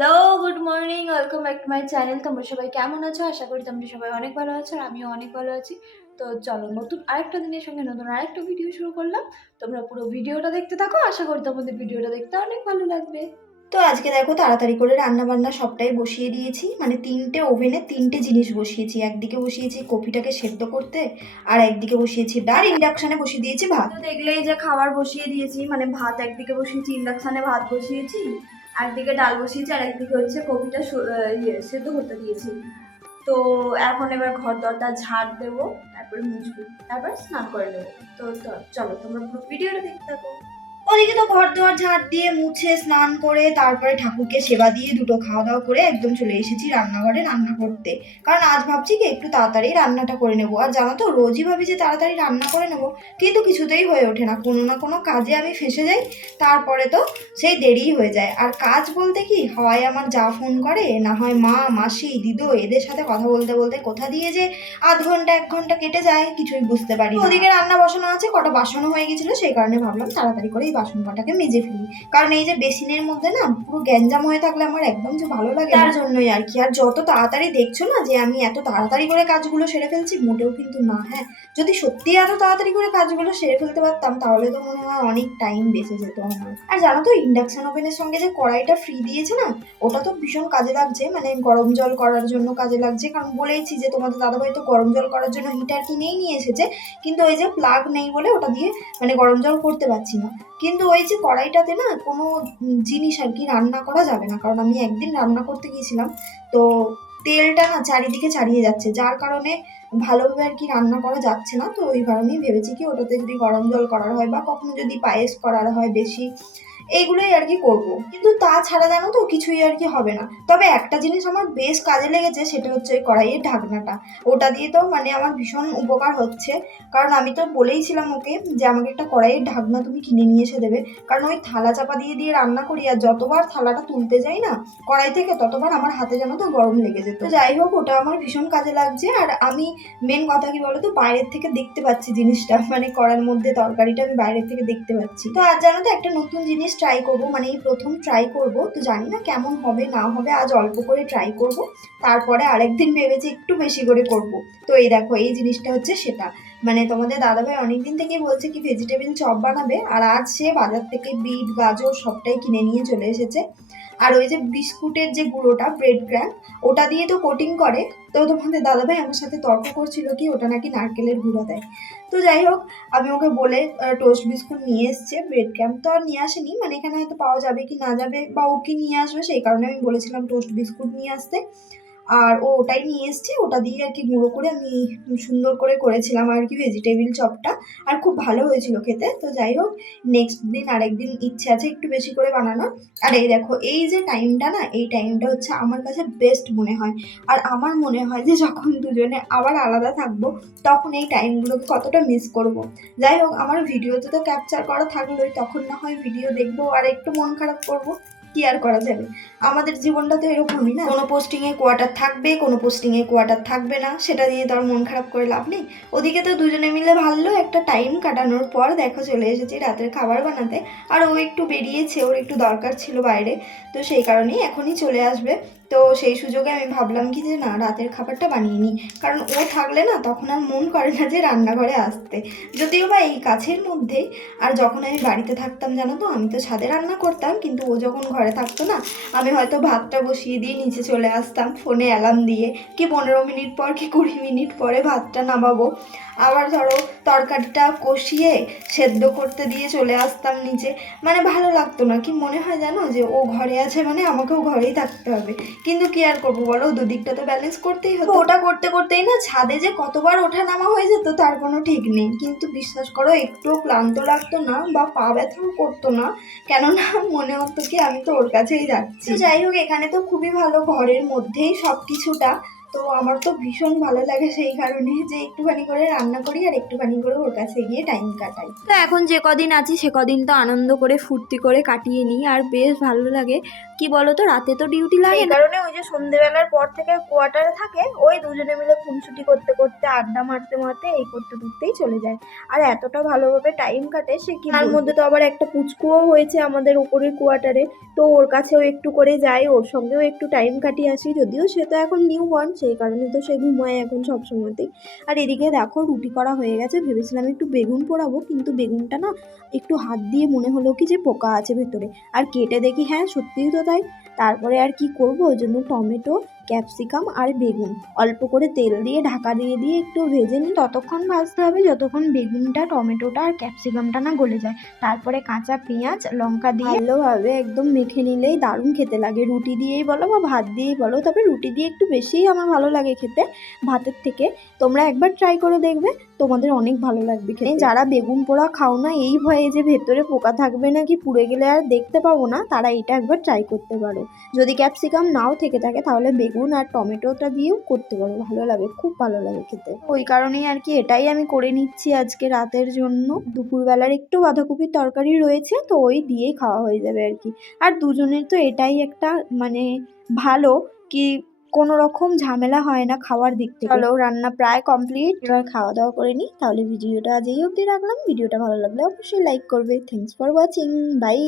Hello good morning welcome back to my channel তোমরা সবাই কেমন আছো? আশা করি তোমরা সবাই অনেক ভালো আছো আর আমিও অনেক ভালো আছি। তো চলো নতুন আরেকটা দিনের সঙ্গে নতুন আরেকটা ভিডিও শুরু করলাম। তোমরা পুরো ভিডিওটা দেখতে থাকো। আশা করি তোমাদের ভিডিওটা দেখতে অনেক ভালো লাগবে। তো আজকে দেখো তাড়াতাড়ি করে রান্না বান্না সবটাই বসিয়ে দিয়েছি। মানে তিনটে ওভেনে তিনটে জিনিস বসিয়েছি। একদিকে বসিয়েছি কপিটাকে সেদ্ধ করতে আর একদিকে বসিয়েছি ডাল। ইন্ডাকশানে বসিয়ে দিয়েছি ভাত। তো দেখলেই যে খাবার বসিয়ে দিয়েছি। মানে ভাত একদিকে বসিয়েছি ইন্ডাকশানে ভাত বসিয়েছি। একদিকে ডাল বসিয়েছি আর একদিকে হচ্ছে কপিটা ইয়ে সেদ্ধ করতে দিয়েছি। তো এখন এবার ঘর দরটা ঝাড় দেবো, তারপরে মুছবো, তারপর স্নান করে নেব। তো চলো, তোমরা পুরো ভিডিওটা দেখতে থাকো। ওদিকে তো ঘর দুয়ার ঝাড় দিয়ে মুছে স্নান করে তারপরে ঠাকুরকে সেবা দিয়ে দুটো খাওয়া দাওয়া করে একদম চলে এসেছি রান্নাঘরে রান্না করতে। কারণ আজ ভাবছি কি, একটু তাড়াতাড়ি রান্নাটা করে নেব। আর জানো তো, রোজই ভাবি যে তাড়াতাড়ি রান্না করে নেব, কিন্তু কিছুতেই হয়ে ওঠে না। কোনো না কোনো কাজে আমি ফেসে যাই, তারপরে তো সেই দেরিই হয়ে যায়। আর কাজ বলতে কি, হয় আমার যা ফোন করে, না হয় মা, মাসি, দিদো, এদের সাথে কথা বলতে বলতে কোথা দিয়ে যে আধ ঘণ্টা, এক ঘণ্টা কেটে যায়, কিছুই বুঝতে পারি ওদিকে রান্না বসানো আছে, কটা বাসনও হয়ে গেছিল, সেই কারণে ভাবলাম তাড়াতাড়ি করে এই বাসন কটাকে মেজে ফেলি। কারণ এই যে বেসিনের মধ্যে না পুরো গ্যাঞ্জাম হয়ে থাকলে আমার একদম যে ভালো লাগে তার জন্যই আর কি। আর যত তাড়াতাড়ি দেখছ না যে আমি এত তাড়াতাড়ি করে কাজগুলো সেরে ফেলছি, মোটেও কিন্তু না হ্যাঁ। যদি সত্যি এত তাড়াতাড়ি করে কাজগুলো সেরে ফেলতে পারতাম, তাহলে তো মনে হয় অনেক টাইম বেঁচে যেত আমার। আর জানো তো ইন্ডাকশন ওভেনের সঙ্গে যে কড়াইটা ফ্রি দিয়েছে না, ওটা তো ভীষণ কাজে লাগছে। মানে গরম জল করার জন্য কাজে লাগছে। কারণ বলেইছি যে তোমাদের দাদাভাই তো গরম জল করার জন্য হিটার কিনেই নিয়ে এসেছে। কিন্তু ওই যে প্লাগ নেই বলে ওটা দিয়ে মানে গরম জল করতে পারছি না। কিন্তু ওই যে কড়াইটাতে না কোনো জিনিস আর কি রান্না করা যাবে না। কারণ আমি একদিন রান্না করতে গিয়েছিলাম, তো তেলটা না চারিদিকে ছাড়িয়ে যাচ্ছে। যার কারণে ভালোভাবে আর কি রান্না করা যাচ্ছে না। তো ওই কারণেই ভেবেছি কি ওটাতে যদি গরম জল করার হয় বা কখনো যদি পায়েস করার হয় বেশি এইগুলোই আর কি করব। কিন্তু তাছাড়া জানো তো, কিছুই আর কি হবে না। তবে একটা জিনিস আমার বেশ কাজে লেগেছে, সেটা হচ্ছে ওই কড়াইয়ের ঢাকনাটা। ওটা দিয়ে তো মানে আমার ভীষণ উপকার হচ্ছে। কারণ আমি তো বলেইছিলাম ওকে যে, আমাকে একটা কড়াইয়ের ঢাকনা তুমি কিনে নিয়ে এসে দেবে। কারণ ওই থালা চাপা দিয়ে দিয়ে রান্না করি, আর যতবার থালাটা তুলতে যাই না, কড়াই থেকে ততবার আমার হাতে যেন তো গরম লেগে যেত। যাই হোক, ওটা আমার ভীষণ কাজে লাগছে। আর আমি মেন কথা কি বলতো, বাইরের থেকে দেখতে পাচ্ছি জিনিসটা। মানে কড়ার মধ্যে তরকারিটা আমি বাইরের থেকে দেখতে পাচ্ছি। তো আর জানো তো, একটা নতুন জিনিস ট্রাই করব মানে এই প্রথম ট্রাই করব। তো জানি না কেমন হবে, না হবে, আজ অল্প করে ট্রাই করব। তারপরে আরেকদিন ভেবেছি একটু বেশি করে করব। তো এই দেখো, এই জিনিসটা হচ্ছে সেটা। মানে তোমাদের দাদাভাই অনেকদিন থেকেই বলছে কি ভেজিটেবিল চপ বানাবে, আর আজ সে বাজার থেকে বিট, গাজর সবটাই কিনে নিয়ে চলে এসেছে। আর ওই যে বিস্কুটের যে গুঁড়োটা ব্রেড ক্র্যাম ওটা দিয়ে তো কোটিং করে। তো তোমাদের দাদাভাই আমার সাথে তর্ক করছিল কি ওটা নাকি নারকেলের গুঁড়ো দেয়। তো যাই হোক, আমি ওকে বলে টোস্ট বিস্কুট নিয়ে এসছে ব্রেড ক্র্যাম্প তো আর নিয়ে আসেনি। মানে এখানে হয়তো পাওয়া যাবে কি না যাবে, বা ও কি নিয়ে আসবে, সেই কারণে আমি বলেছিলাম টোস্ট বিস্কুট নিয়ে আসতে। আর ও ওটাই নিয়ে এসছে, ওটা দিয়ে আর কি গুঁড়ো করে আমি সুন্দর করে করেছিলাম আর কি ভেজিটেবিল চপটা। আর খুব ভালো হয়েছিল খেতে, তো যাই হোক নেক্সট দিন আরেকদিন ইচ্ছে আছে একটু বেশি করে বানানো। আর এই দেখো, এই যে টাইমটা না, এই টাইমটা হচ্ছে আমার কাছে বেস্ট মনে হয়। আর আমার মনে হয় যে যখন দুজনে আবার আলাদা থাকব, তখন এই টাইমগুলোকে কতটা মিস করব। যাই হোক, আমার ভিডিওতে তো ক্যাপচার করা থাকলোই, তখন না হয় ভিডিও দেখব আর একটু মন খারাপ করব। কি আর করা যাবে? আমাদের জীবনটা তো এরকমই না। কোনো পোস্টিংয়ে কোয়ার্টার থাকবে, কোনো পোস্টিংয়ে কোয়ার্টার থাকবে না। সেটা দিয়ে তো আর মন খারাপ করে লাভ নেই। ওদিকে তো দুজনে মিলে ভালো একটা টাইম কাটানোর পর দেখো চলে এসেছি রাতের খাবার বানাতে। আর ও একটু বেরিয়েছে, ওর একটু দরকার ছিল বাইরে। তো সেই কারণেই এখনই চলে আসবে। তো সেই সুযোগে আমি ভাবলাম কি যে না, রাতের খাবারটা বানিয়ে নিই। কারণ ও থাকলে না, তখন আর মন করে না যে রান্নাঘরে আসতে। যদিও বা এই কাছের মধ্যেই। আর যখন আমি বাড়িতে থাকতাম, জানো তো, আমি তো ছাদে রান্না করতাম, কিন্তু ও যখন ঘরে থাকতো না, আমি হয়তো ভাতটা বসিয়ে দিয়ে নিচে চলে আসতাম, ফোনে অ্যালার্ম দিয়ে। কি পনেরো মিনিট পর, কি কুড়ি মিনিট পরে ভাতটা নামাবো। আবার ধরো, তরকারিটা কষিয়ে সেদ্ধ করতে দিয়ে চলে আসতাম নিচে। মানে ভালো লাগতো না। কি মনে হয় জানো যে ও ঘরে আছে মানে আমাকেও ঘরেই থাকতে হবে। কিন্তু কি আর করব বলো? দুদিকটা তো ব্যালেন্স করতেই হতো। ওটা করতে করতেই না ছাদে যে কতবার ওঠা নামা হয়ে যেত তার কোনো ঠিক নেই। কিন্তু বিশ্বাস করো একটুও ক্লান্ত লাগতো না বা পা ব্যথাও করতো না। কেননা মনে হতো কি আমি তো ওর কাছেই যাচ্ছি। যাই হোক এখানে তো খুবই ভালো ঘরের মধ্যেই সব কিছুটা তো আমার তো ভীষণ ভালো লাগে সেই কারণে যে একটুখানি করে রান্না করি আর একটুখানি করে ওর কাছে গিয়ে টাইম কাটাই। তো এখন যে কদিন আছি সে কদিন তো আনন্দ করে ফুর্তি করে কাটিয়ে নিই। আর বেশ ভালো লাগে কি বলো তো রাতে তো ডিউটি লাগে না। কারণে ওই যে সন্ধেবেলার পর থেকে কোয়ার্টারে থাকে ওই দুজনে মিলে খুনসুটি করতে করতে আড্ডা মারতে মারতে এই করতে করতেই চলে যায়। আর এতটা ভালোভাবে টাইম কাটে সে কি তার মধ্যে তো আবার একটা পুচকুও হয়েছে আমাদের উপরের কোয়ার্টারে তো ওর কাছেও একটু করে যাই ওর সঙ্গেও একটু টাইম কাটিয়ে আসি যদিও সে তো এখন নিউ বর্ন সেই কারণে তো সে ঘুমায় এখন সব সময়তেই আর এদিকে দেখো রুটি করা হয়ে গেছে ভেবেছিলাম একটু বেগুন পোড়াবো কিন্তু বেগুনটা না একটু হাত দিয়ে মনে হলো কি যে পোকা আছে ভেতরে। আর কেটে দেখি হ্যাঁ সত্যিই তো তাই তারপরে আর কি করব? ওই জন্য টমেটো ক্যাপসিকাম আর বেগুন। অল্প করে তেল দিয়ে ঢাকা দিয়ে দিয়ে একটু ভেজে নিই ততক্ষণ ভাজতে হবে যতক্ষণ বেগুনটা, টমেটোটা আর ক্যাপসিকামটা না গলে যায়। তারপরে কাঁচা পেঁয়াজ, লঙ্কা দিয়ে ভালোভাবে একদম মেখে নিলেই দারুণ খেতে লাগে। রুটি দিয়েই বলো বা ভাত দিয়েই বলো, তবে রুটি দিয়ে একটু বেশিই আমার ভালো লাগে খেতে ভাতের থেকে। তোমরা একবার ট্রাই করে দেখবে, তোমাদের অনেক ভালো লাগবে খেতে। যারা বেগুন পোড়া খাও না, এই ভয়ে যে ভেতরে পোকা থাকবে নাকি, পুড়ে গেলে আর দেখতে পাবো না, তারা এটা একবার ট্রাই করতে পারো। যদি ক্যাপসিকাম নাও থেকে থাকে, তাহলে বেগুন আর টমেটোটা দিয়েও করতে পারো, ভালো লাগে, খুব ভালো লাগে খেতে। ওই কারণেই আর কি এটাই আমি করে নিচ্ছি আজকে রাতের জন্য। দুপুরবেলার একটু বাঁধাকপির তরকারি রয়েছে, তো ওই দিয়েই খাওয়া হয়ে যাবে আর কি। আর দুজনের তো এটাই একটা মানে ভালো কি কোনো রকম ঝামেলা হয় না খাওয়ার দিক থেকে। চলো, রান্না প্রায় কমপ্লিট এবার খাওয়া দাওয়া করে নিই, তাহলে ভিডিওটা আজ এই অবধি রাখলাম। ভিডিওটা ভালো লাগলে অবশ্যই লাইক করবে। Thanks for watching by